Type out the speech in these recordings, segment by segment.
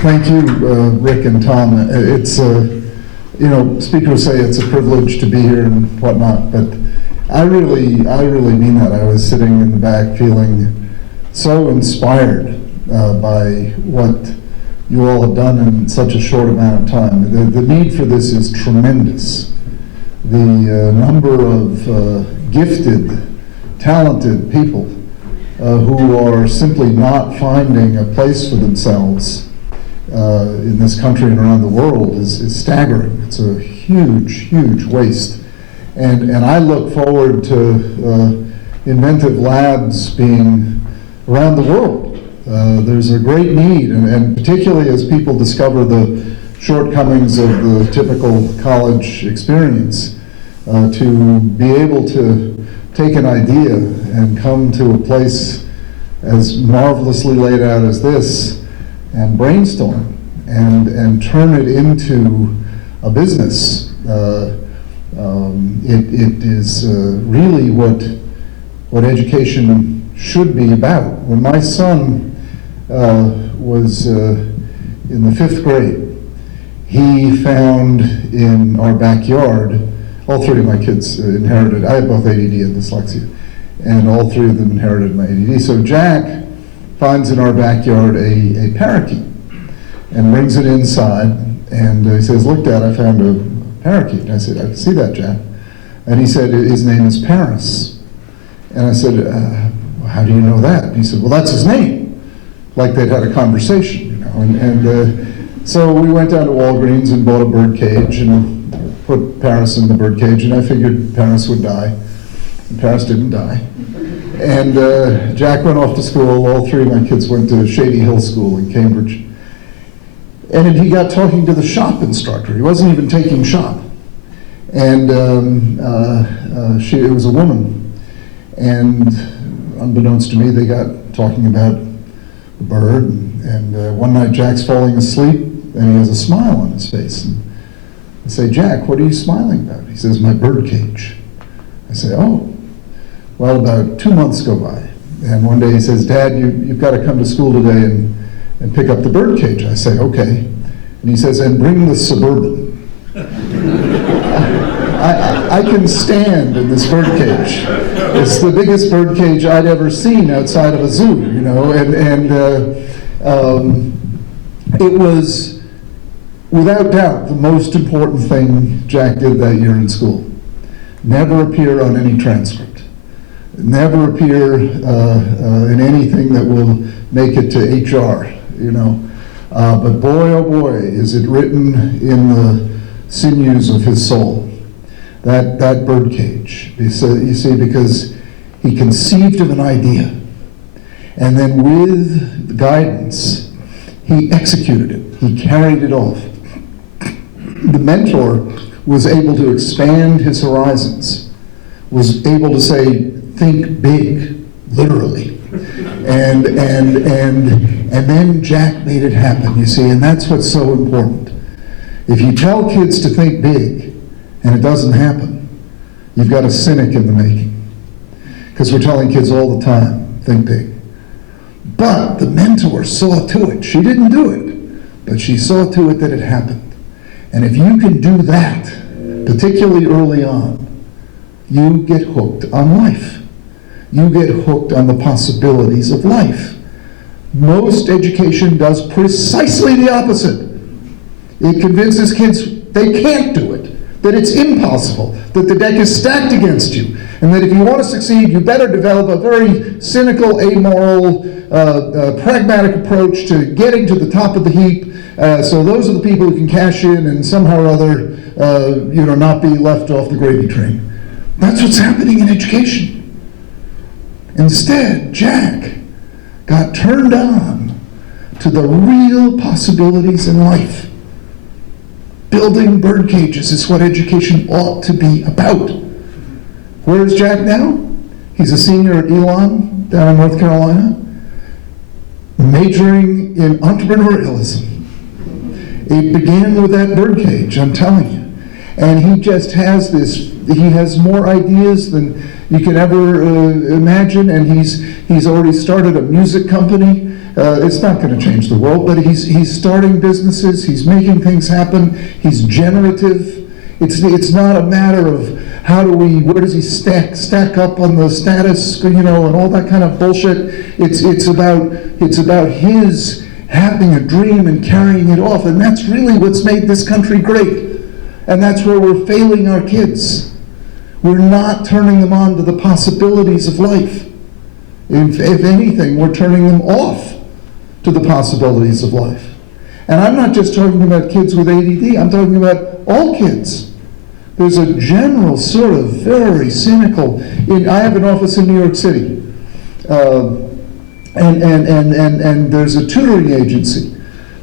Thank you, Rick and Tom. It's, speakers say it's a privilege to be here and whatnot, but I really mean that. I was sitting in the back feeling so inspired by what you all have done in such a short amount of time. The need for this is tremendous. The number of gifted, talented people who are simply not finding a place for themselves in this country and around the world is staggering. It's a huge waste. And I look forward to InventiveLabs being around the world. There's a great need, and particularly as people discover the shortcomings of the typical college experience, to be able to take an idea and come to a place as marvelously laid out as this and brainstorm and turn it into a business. It is really what education should be about. When my son was in the 5th grade, he found in our backyard, all three of my kids inherited, I have both ADD and dyslexia, and all three of them inherited my ADD. So Jack finds in our backyard a parakeet and brings it inside, and he says, "Look, Dad, I found a parakeet." And I said, "I can see that, Jack." And he said, "His name is Paris." And I said, "How do you know that?" And he said, "Well, that's his name." Like they'd had a conversation, you know. And so we went down to Walgreens and bought a bird cage and put Paris in the bird cage, and I figured Paris would die. And Paris didn't die. And Jack went off to school. All three of my kids went to Shady Hill School in Cambridge. And he got talking to the shop instructor. He wasn't even taking shop. And it was a woman. And unbeknownst to me, they got talking about the bird. And one night Jack's falling asleep, and he has a smile on his face. And I say, "Jack, what are you smiling about?" He says, "My bird cage." I say, "Oh." Well, about 2 months go by. And one day he says, "Dad, you've got to come to school today and pick up the bird cage." I say, "Okay." And he says, "And bring the Suburban." I can stand in this bird cage. It's the biggest bird cage I'd ever seen outside of a zoo, you know, and it was, without doubt, the most important thing Jack did that year in school. Never appear on any transcript. Never appear in anything that will make it to HR, you know. But boy, oh boy, is it written in the sinews of his soul. That bird cage. You see, because he conceived of an idea, and then with the guidance, he executed it. He carried it off. The mentor was able to expand his horizons, was able to say, "Think big," literally. And then Jack made it happen, you see, and that's what's so important. If you tell kids to think big, and it doesn't happen, you've got a cynic in the making. Because we're telling kids all the time, think big. But the mentor saw to it. She didn't do it, but she saw to it that it happened. And if you can do that, particularly early on, you get hooked on life. You get hooked on the possibilities of life. Most education does precisely the opposite. It convinces kids they can't do it, that it's impossible, that the deck is stacked against you, and that if you want to succeed, you better develop a very cynical, amoral, pragmatic approach to getting to the top of the heap, so those are the people who can cash in and somehow or other not be left off the gravy train. That's what's happening in education. Instead, Jack got turned on to the real possibilities in life. Building bird cages is what education ought to be about. Where is Jack now? He's a senior at Elon down in North Carolina, majoring in entrepreneurialism. It began with that bird cage, I'm telling you. And he just has he has more ideas than you could ever imagine, and he's already started a music company, It's not going to change the world, but he's starting businesses, he's making things happen, he's generative. It's not a matter of where does he stack up on the status, and all that kind of bullshit. It's about his having a dream and carrying it off, and that's really what's made this country great. And that's where we're failing our kids. We're not turning them on to the possibilities of life. If anything, we're turning them off to the possibilities of life. And I'm not just talking about kids with ADD, I'm talking about all kids. There's a general sort of very cynical, I have an office in New York City, and there's a tutoring agency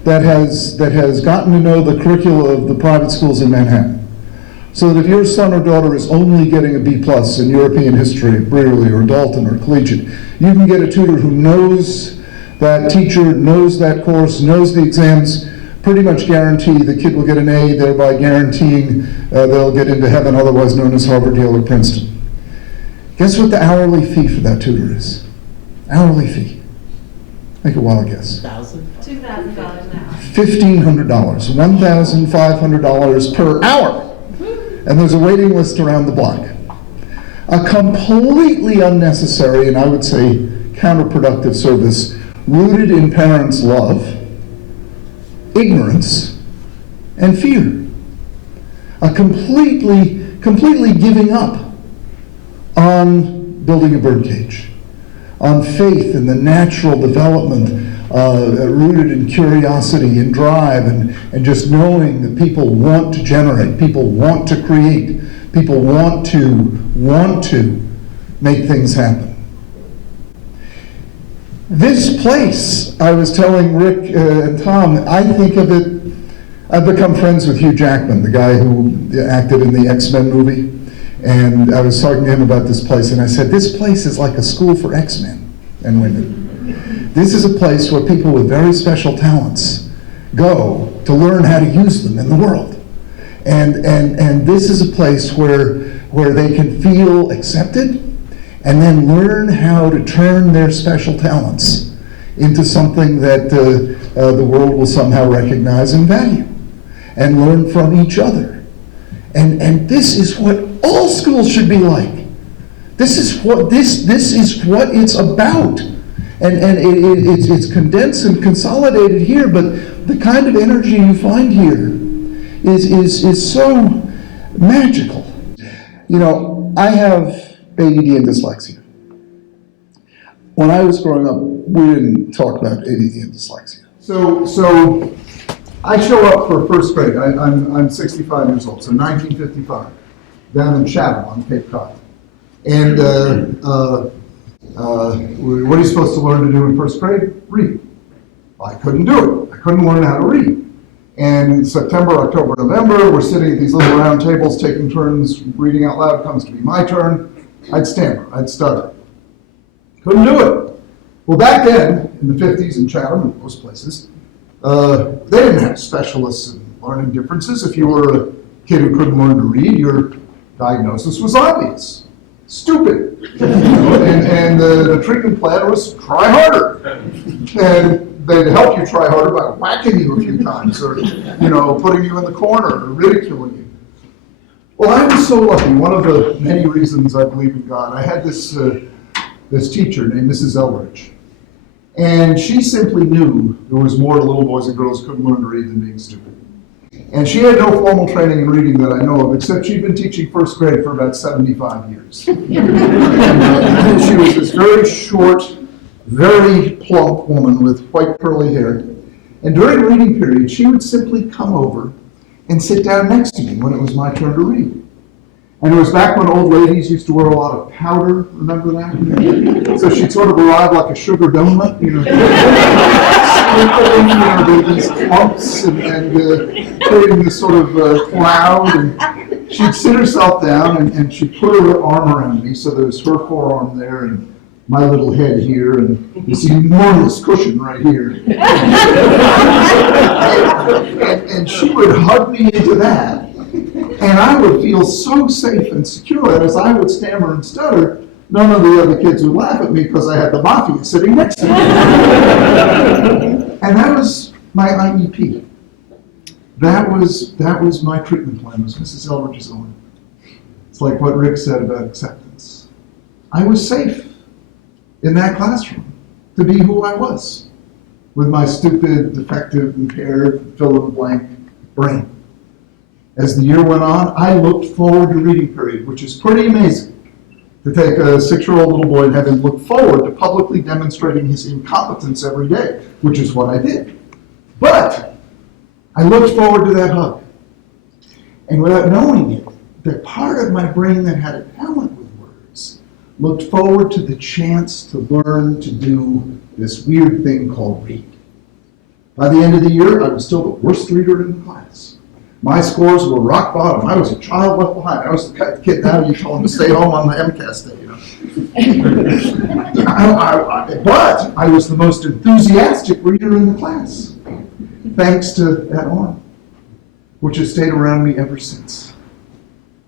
that has gotten to know the curricula of the private schools in Manhattan. So that if your son or daughter is only getting a B+ in European history at Brearley or Dalton or Collegiate, you can get a tutor who knows that teacher, knows that course, knows the exams, pretty much guarantee the kid will get an A, thereby guaranteeing they'll get into heaven, otherwise known as Harvard, Yale, or Princeton. Guess what the hourly fee for that tutor is? Hourly fee. Make a wild guess. $2,000 an hour. $1,500, $1,500 per hour. And there's a waiting list around the block. A completely unnecessary, and I would say counterproductive service, rooted in parents' love, ignorance, and fear. A completely giving up on building a birdcage, on faith in the natural development rooted in curiosity and drive and just knowing that people want to generate, people want to create, people want to make things happen. This place, I was telling Rick and Tom, I think of it, I've become friends with Hugh Jackman, the guy who acted in the X-Men movie, and I was talking to him about this place, and I said, this place is like a school for X-Men and women. This is a place where people with very special talents go to learn how to use them in the world. And this is a place where they can feel accepted and then learn how to turn their special talents into something that the world will somehow recognize and value and learn from each other. And this is what all schools should be like. This is what it's about. And it's condensed and consolidated here, but the kind of energy you find here is so magical. I have ADD and dyslexia. When I was growing up, we didn't talk about ADD and dyslexia. So I show up for first grade. I'm 65 years old, so 1955, down in Chatham on Cape Cod. And what are you supposed to learn to do in first grade? Read. Well, I couldn't do it. I couldn't learn how to read. And in September, October, November, we're sitting at these little round tables taking turns reading out loud. Comes to be my turn. I'd stammer. I'd stutter. Couldn't do it. Well, back then, in the 50s in Chatham and most places, they didn't have specialists in learning differences. If you were a kid who couldn't learn to read, your diagnosis was obvious. Stupid. And the treatment plan was try harder. And they'd help you try harder by whacking you a few times or, putting you in the corner or ridiculing you. Well, I was so lucky. One of the many reasons I believe in God, I had this teacher named Mrs. Elridge. And she simply knew there was more to little boys and girls who couldn't learn to read than being stupid. And she had no formal training in reading that I know of, except she'd been teaching first grade for about 75 years. And she was this very short, very plump woman with white curly hair. And during reading period, she would simply come over and sit down next to me when it was my turn to read. And it was back when old ladies used to wear a lot of powder, remember that? So she'd sort of arrive like a sugar donut, sprinkling these clumps and creating this sort of cloud. And she'd sit herself down and she'd put her arm around me, so there was her forearm there and my little head here, and this enormous cushion right here. and she would hug me into that. And I would feel so safe and secure that as I would stammer and stutter, none of the other kids would laugh at me because I had the mafia sitting next to me. And that was my IEP. That was my treatment plan, was Mrs. Eldridge's own. It's like what Rick said about acceptance. I was safe in that classroom to be who I was with my stupid, defective, impaired, fill-in-the-blank brain. As the year went on, I looked forward to reading period, which is pretty amazing. To take a 6-year-old little boy and have him look forward to publicly demonstrating his incompetence every day, which is what I did. But I looked forward to that hug. And without knowing it, the part of my brain that had a talent with words looked forward to the chance to learn to do this weird thing called read. By the end of the year, I was still the worst reader in the class. My scores were rock bottom. I was a child left behind. I was the kid now you told him to stay home on the MCAS day, But I was the most enthusiastic reader in the class, thanks to that arm, which has stayed around me ever since.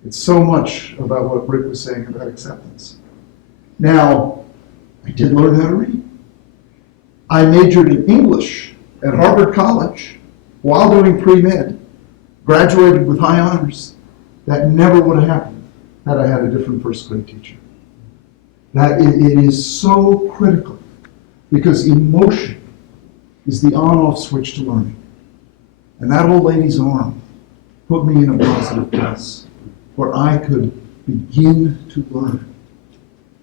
It's so much about what Rick was saying about acceptance. Now, I did learn how to read. I majored in English at Harvard College while doing pre-med. Graduated with high honors. That never would have happened had I had a different first grade teacher. That it is so critical because emotion is the on-off switch to learning. And that old lady's arm put me in a positive place where I could begin to learn,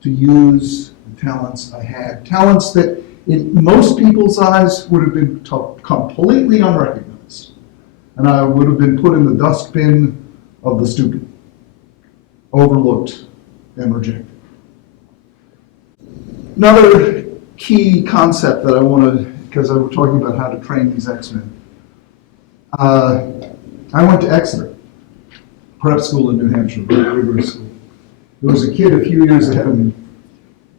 to use the talents I had. Talents that in most people's eyes would have been completely unrecognized. And I would have been put in the dustbin of the stupid, overlooked and rejected. Another key concept that I want to, because I was talking about how to train these X-Men. I went to Exeter, prep school in New Hampshire, very rigorous school. There was a kid a few years ahead of me,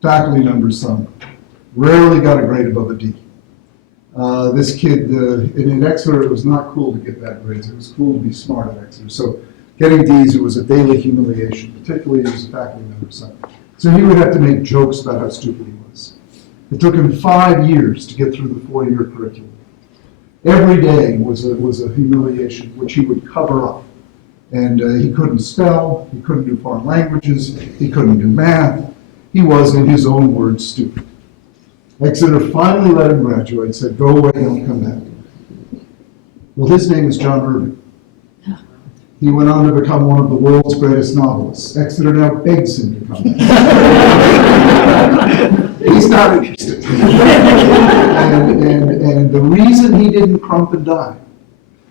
faculty member's son, rarely got a grade above a D. This kid, in Exeter, it was not cool to get bad grades. It was cool to be smart at Exeter. So getting D's, it was a daily humiliation, particularly as a faculty member's son. So he would have to make jokes about how stupid he was. It took him 5 years to get through the 4-year curriculum. Every day was a humiliation, which he would cover up. And he couldn't spell, he couldn't do foreign languages, he couldn't do math. He was, in his own words, stupid. Exeter finally let him graduate, said, go away, don't come back. Well, his name is John Irving. He went on to become one of the world's greatest novelists. Exeter now begs him to come back. He's not interested. and the reason he didn't crump and die,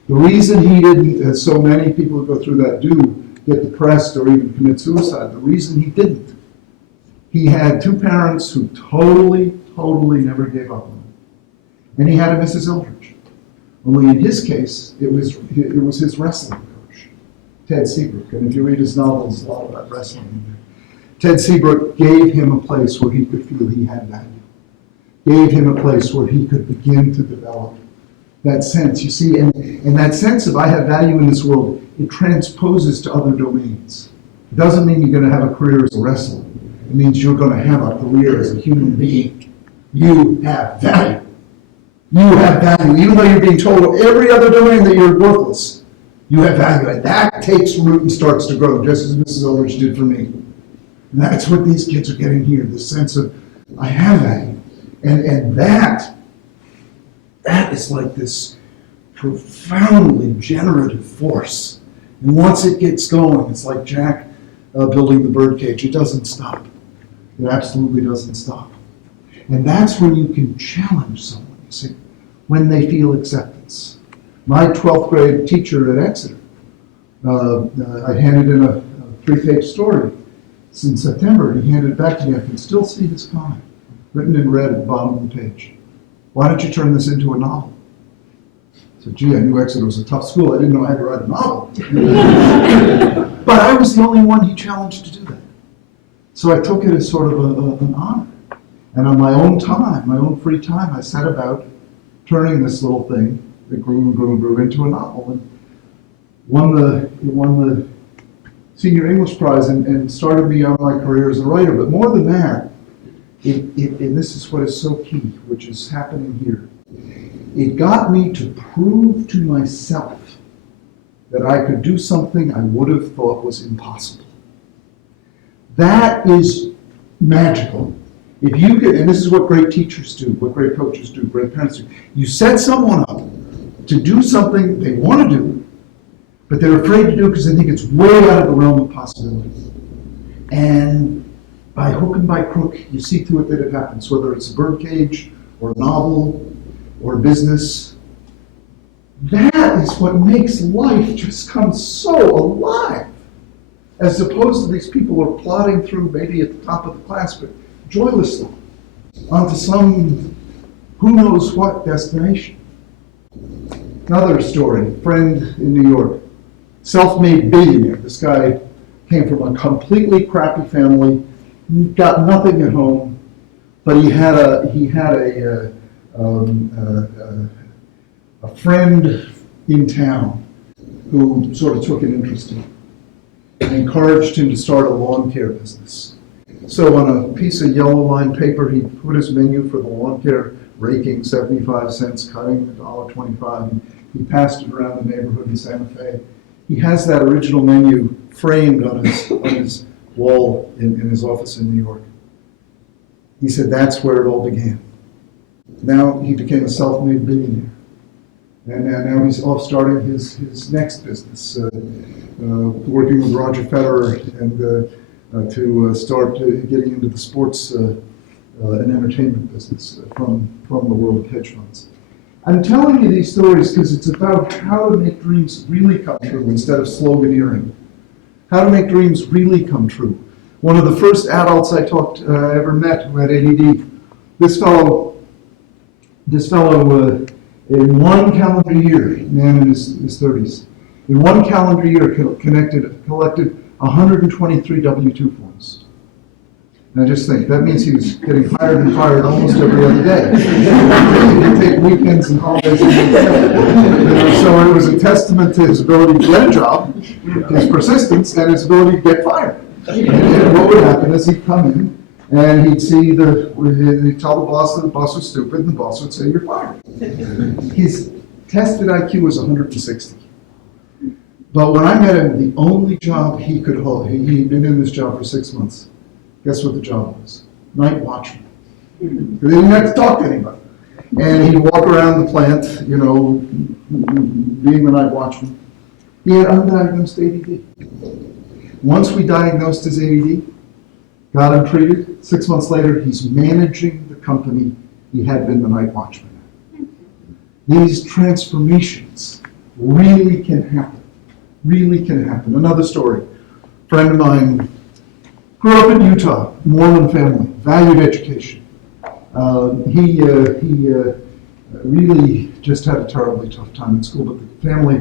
the reason he didn't, as so many people who go through that do, get depressed or even commit suicide, the reason he didn't, he had 2 parents who totally never gave up on him. And he had a Mrs. Eldridge. Only in his case, it was his wrestling coach, Ted Seabrook. And if you read his novels, a lot about wrestling in there. Ted Seabrook gave him a place where he could feel he had value. Gave him a place where he could begin to develop that sense. You see, and that sense of I have value in this world, it transposes to other domains. It doesn't mean you're going to have a career as a wrestler. It means you're going to have a career as a human being. You have value. You have value. Even though you're being told every other domain that you're worthless, you have value. And that takes root and starts to grow, just as Mrs. Eldridge did for me. And that's what these kids are getting here, the sense of, I have value. And that is like this profoundly generative force. And once it gets going, it's like Jack building the birdcage. It doesn't stop. It absolutely doesn't stop. And that's when you can challenge someone, you see, when they feel acceptance. My 12th grade teacher at Exeter, I handed in a 3-page story in September, and he handed it back to me. I can still see his comment, written in red at the bottom of the page. Why don't you turn this into a novel? I said, gee, I knew Exeter was a tough school. I didn't know I had to write a novel. But I was the only one he challenged to do that. So I took it as sort of an honor. And on my own time, my own free time, I set about turning this little thing that grew and grew and grew into a novel. And it won the senior English prize and started me on my career as a writer. But more than that, and this is what is so key, which is happening here, it got me to prove to myself that I could do something I would have thought was impossible. That is magical. If you can, and this is what great teachers do, what great coaches do, great parents do. You set someone up to do something they want to do, but they're afraid to do because they think it's way out of the realm of possibility. And by hook and by crook, you see to it that it happens, whether it's a birdcage or a novel or a business. That is what makes life just come so alive, as opposed to these people who are plodding through, maybe at the top of the class, but joylessly, onto some who knows what destination. Another story, friend in New York, self-made billionaire. This guy came from a completely crappy family, got nothing at home, but he had a friend in town who sort of took an interest in him and encouraged him to start a lawn care business. So on a piece of yellow lined paper, he put his menu for the lawn care, raking 75 cents, cutting $1.25, and he passed it around the neighborhood in Santa Fe. He has that original menu framed on his wall in his office in New York. He said that's where it all began. Now he became a self-made billionaire. And now he's off starting his next business, working with Roger Federer and to start getting into the sports and entertainment business from the world of hedge funds. I'm telling you these stories because it's about how to make dreams really come true instead of sloganeering. How to make dreams really come true. One of the first adults I ever met who had ADD, this fellow in one calendar year, man in his 30s, in one calendar year collected 123 W-2 forms. And I just think, that means he was getting hired and fired almost every other day. He'd take weekends and holidays. So it was a testament to his ability to get a job, his persistence, and his ability to get fired. And what would happen is he'd come in, and he'd tell the boss that the boss was stupid, and the boss would say, "You're fired." His tested IQ was 160. But when I met him, the only job he could hold, he'd been in this job for 6 months. Guess what the job was? Night watchman. He didn't have to talk to anybody. And he'd walk around the plant, being the night watchman. He had undiagnosed ADD. Once we diagnosed his ADD, got him treated, 6 months later, he's managing the company he had been the night watchman at. These transformations really can happen. Really can happen. Another story. A friend of mine grew up in Utah, Mormon family, valued education. He really just had a terribly tough time in school, but the family,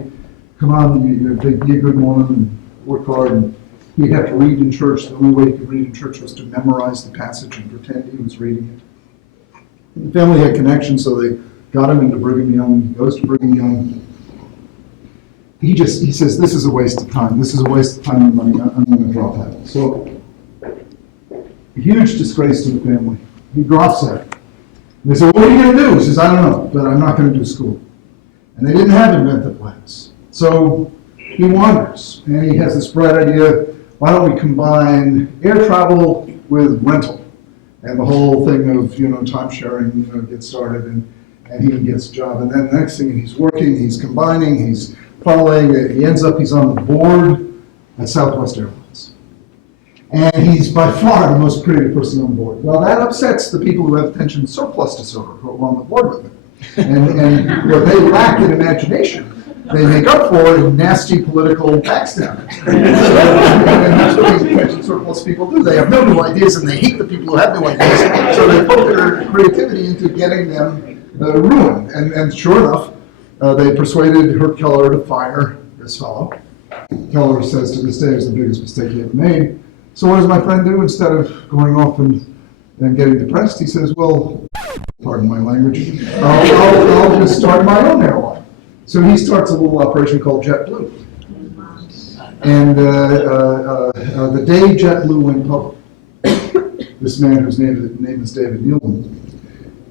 come on, be a good Mormon and work hard. And he'd have to read in church. The only way he could read in church was to memorize the passage and pretend he was reading it. And the family had connections, so they got him into Brigham Young. He goes to Brigham Young. He says, "This is a waste of time. This is a waste of time and money. I'm going to drop out." So, a huge disgrace to the family. He drops out. And they say, "What are you going to do?" He says, "I don't know, but I'm not going to do school." And they didn't have InventiveLabs. So he wanders, and he has this bright idea, why don't we combine air travel with rental? And the whole thing of, time sharing, gets started, and he gets a job. And then the next thing, he's working, he's combining, he's parlaying, he's on the board at Southwest Airlines. And he's by far the most creative person on board. Well, that upsets the people who have attention surplus disorder who are on the board with him. And what they lack in imagination, they make up for in nasty political backstabbing. And that's what these attention surplus people do. They have no new ideas, and they hate the people who have new ideas. So they put their creativity into getting them ruined. And sure enough, they persuaded Herb Keller to fire this fellow. Keller says to this day it was the biggest mistake he ever made. So what does my friend do? Instead of going off and getting depressed, he says, well, pardon my language, I'll just start my own airline. So he starts a little operation called JetBlue. And the day JetBlue went public, this man whose name is David Nealman,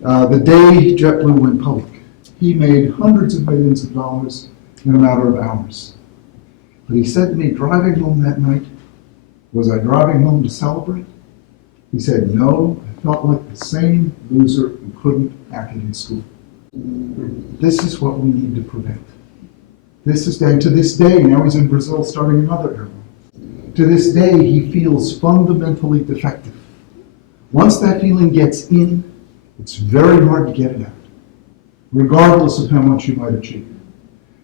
the day JetBlue went public, he made hundreds of millions of dollars in a matter of hours. But he said to me, driving home that night, was I driving home to celebrate? He said, no, I felt like the same loser who couldn't hack it in school. This is what we need to prevent. To this day, now he's in Brazil starting another airline. To this day, he feels fundamentally defective. Once that feeling gets in, it's very hard to get it out, regardless of how much you might achieve.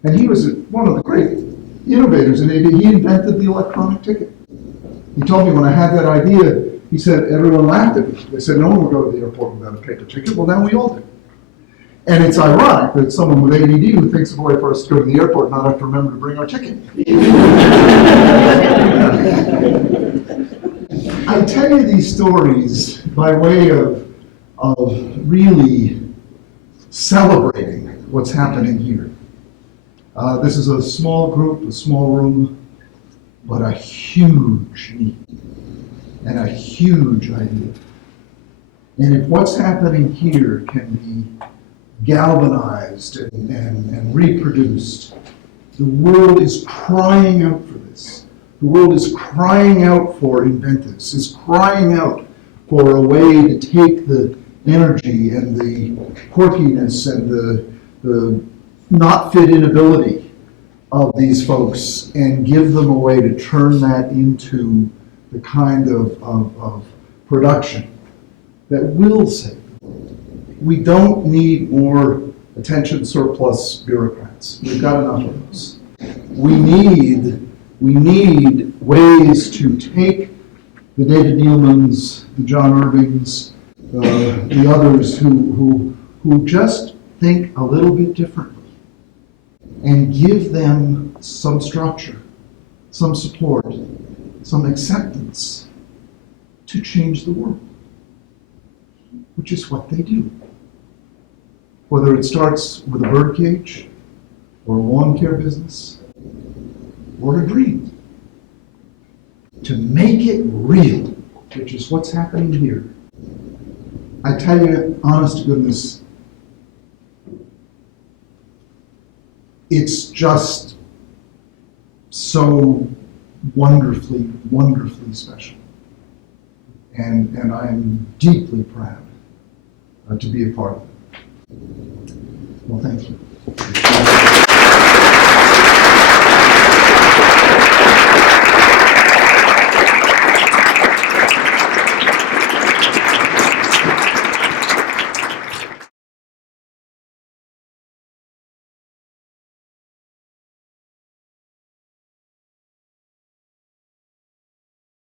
And he was one of the great innovators in AV. He invented the electronic ticket. He told me when I had that idea, he said, everyone laughed at me. They said, no one will go to the airport without a paper ticket. Well, now we all do. And it's ironic that someone with ADD who thinks of a way for us to go to the airport not have to remember to bring our ticket. I tell you these stories by way of really celebrating what's happening here. This is a small group, a small room, but a huge need and a huge idea. And if what's happening here can be galvanized and reproduced, the world is crying out for this. The world is crying out for inventives, is crying out for a way to take the energy and the quirkiness and the not fit inability of these folks and give them a way to turn that into the kind of production that will save them. We don't need more attention surplus bureaucrats. We've got enough of those. We need ways to take the David Nealmans, the John Irvings, the others who just think a little bit differently, and give them some structure, some support, some acceptance to change the world, which is what they do. Whether it starts with a birdcage, or a lawn care business, or a dream. To make it real, which is what's happening here. I tell you, honest to goodness, it's just so wonderfully, wonderfully special. And I'm deeply proud to be a part of it. Well, thank you.